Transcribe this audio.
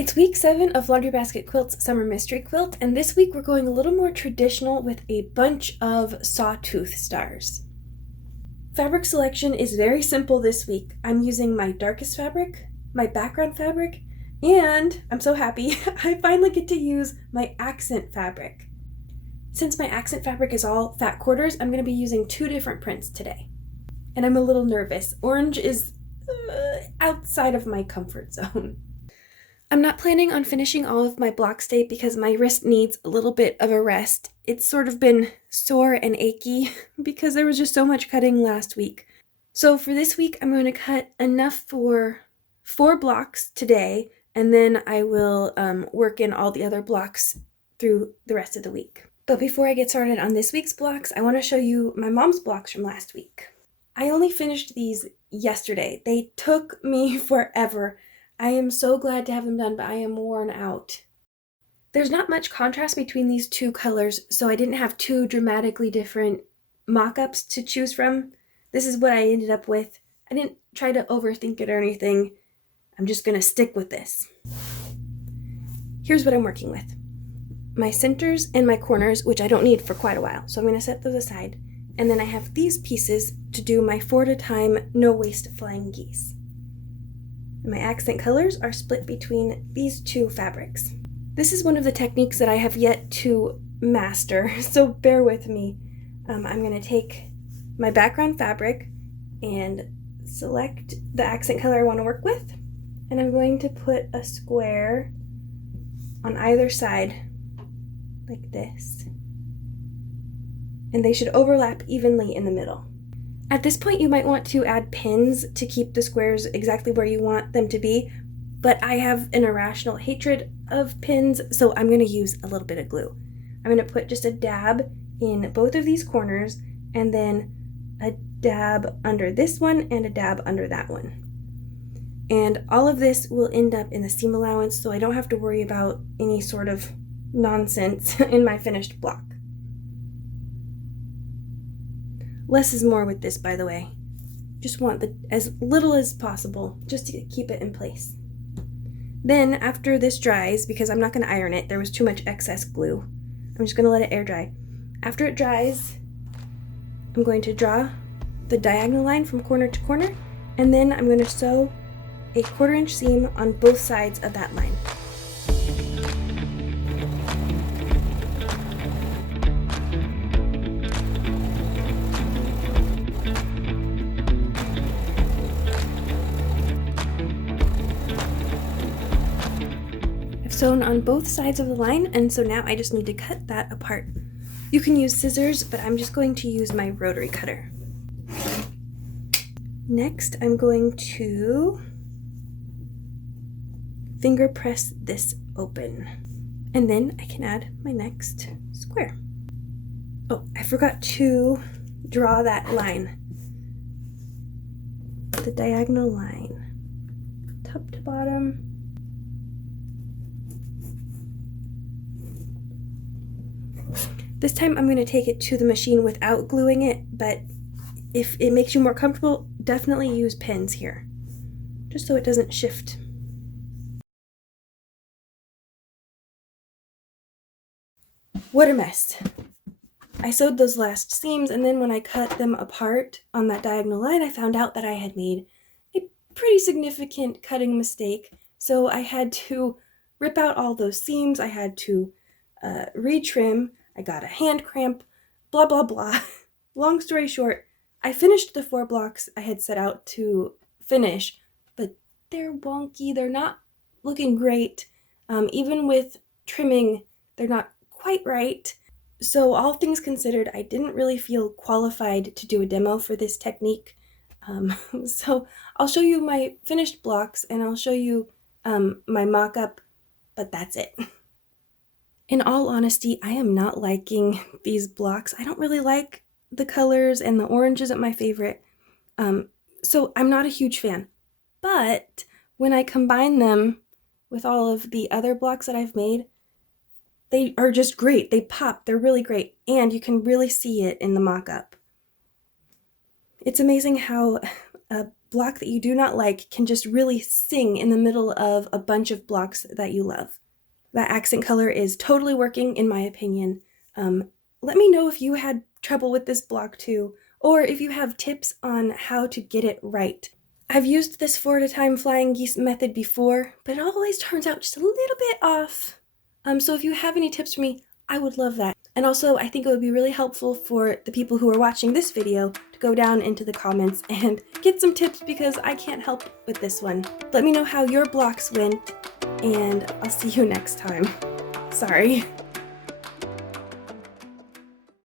It's week 7 of Laundry Basket Quilt's Summer Mystery Quilt, and this week we're going a little more traditional with a bunch of sawtooth stars. Fabric selection is very simple this week. I'm using my darkest fabric, my background fabric, and I'm so happy I finally get to use my accent fabric. Since my accent fabric is all fat quarters, I'm going to be using 2 different prints today. And I'm a little nervous. Orange is outside of my comfort zone. I'm not planning on finishing all of my block state because my wrist needs a little bit of a rest. It's sort of been sore and achy because there was just so much cutting last week. So for this week, I'm going to cut enough for 4 blocks today, and then I will work in all the other blocks through the rest of the week. But before I get started on this week's blocks, I want to show you my mom's blocks from last week. I only finished these yesterday. They took me forever. I am so glad to have them done, but I am worn out. There's not much contrast between these 2 colors, so I didn't have 2 dramatically different mock-ups to choose from. This is what I ended up with. I didn't try to overthink it or anything. I'm just going to stick with this. Here's what I'm working with. My centers and my corners, which I don't need for quite a while, so I'm going to set those aside. And then I have these pieces to do my 4 at a time, no waste flying geese. My accent colors are split between these 2 fabrics. This is one of the techniques that I have yet to master, so bear with me. I'm going to take my background fabric and select the accent color I want to work with, and I'm going to put a square on either side like this. And they should overlap evenly in the middle. At this point, you might want to add pins to keep the squares exactly where you want them to be, but I have an irrational hatred of pins, so I'm going to use a little bit of glue. I'm going to put just a dab in both of these corners, and then a dab under this one and a dab under that one. And all of this will end up in the seam allowance, so I don't have to worry about any sort of nonsense in my finished block. Less is more with this, by the way. Just want as little as possible, just to keep it in place. Then, after this dries, because I'm not going to iron it, there was too much excess glue, I'm just going to let it air dry. After it dries, I'm going to draw the diagonal line from corner to corner, and then I'm going to sew a 1/4 inch seam on both sides of that line. Sewn on both sides of the line, and so now I just need to cut that apart. You can use scissors, but I'm just going to use my rotary cutter. Next, I'm going to finger press this open, and then I can add my next square. Oh, I forgot to draw that line. The diagonal line, top to bottom. This time I'm going to take it to the machine without gluing it, but if it makes you more comfortable, definitely use pins here, just so it doesn't shift. What a mess. I sewed those last seams, and then when I cut them apart on that diagonal line, I found out that I had made a pretty significant cutting mistake, so I had to rip out all those seams. I had to retrim. I got a hand cramp, blah, blah, blah. Long story short, I finished the 4 blocks I had set out to finish, but they're wonky. They're not looking great. Even with trimming, they're not quite right. So all things considered, I didn't really feel qualified to do a demo for this technique. So I'll show you my finished blocks, and I'll show you my mock-up, but that's it. In all honesty, I am not liking these blocks. I don't really like the colors, and the orange isn't my favorite. So I'm not a huge fan. But when I combine them with all of the other blocks that I've made, they are just great. They pop. They're really great. And you can really see it in the mock-up. It's amazing how a block that you do not like can just really sing in the middle of a bunch of blocks that you love. That accent color is totally working in my opinion. Let me know if you had trouble with this block too, or if you have tips on how to get it right. I've used this 4 at a time flying geese method before, but it always turns out just a little bit off. So if you have any tips for me, I would love that. And also, I think it would be really helpful for the people who are watching this video to go down into the comments and get some tips because I can't help with this one. Let me know how your blocks went, and I'll see you next time. Sorry.